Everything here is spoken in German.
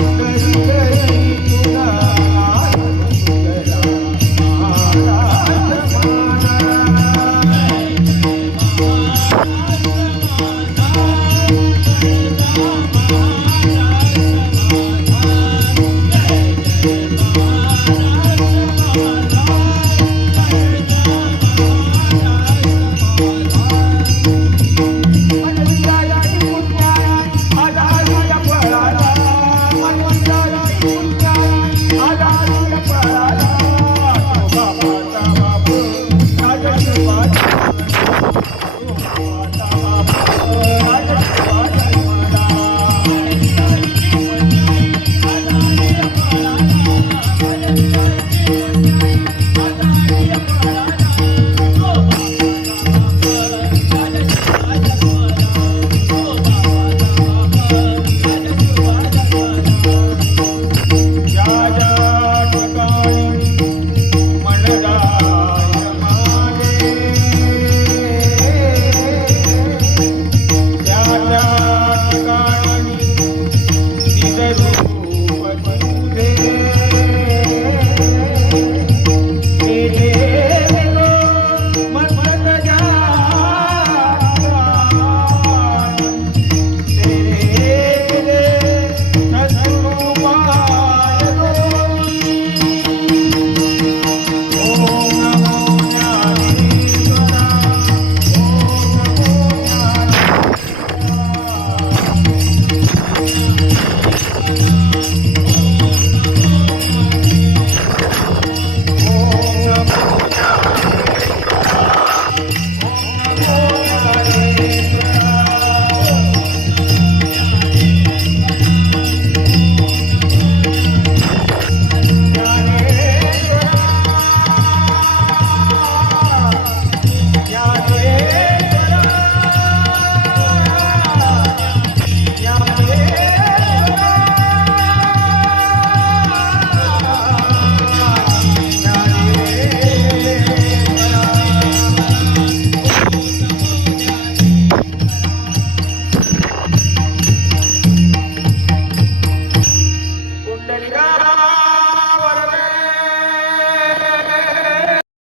Thank